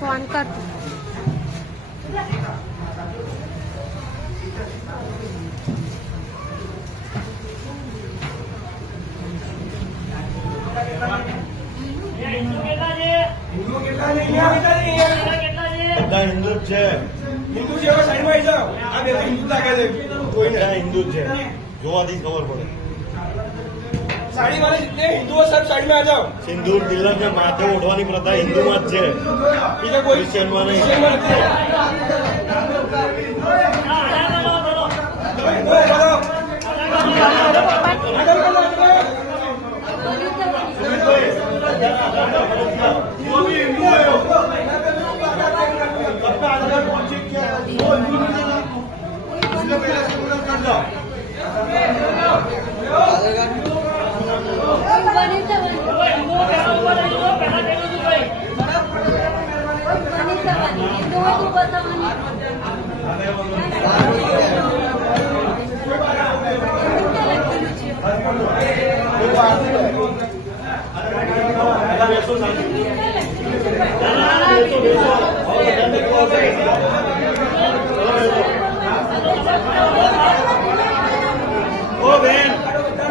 phone कर हिंदू છે હિન્દુ છે સાઈડ માં જાઓ આ બે હિન્દુ લાગે છે કોઈ ના હિન્દુ છે જોવાથી ખબર પડે સાડી વાળા जितने हिंदू सब साइड में आ जाओ सिंदूर तिलक ने माथे ओढ़વાની પ્રથા હિન્દુમાં જ છે બીજા કોઈ ક્રિશ્ચિયનમાં નહીં ओ बहन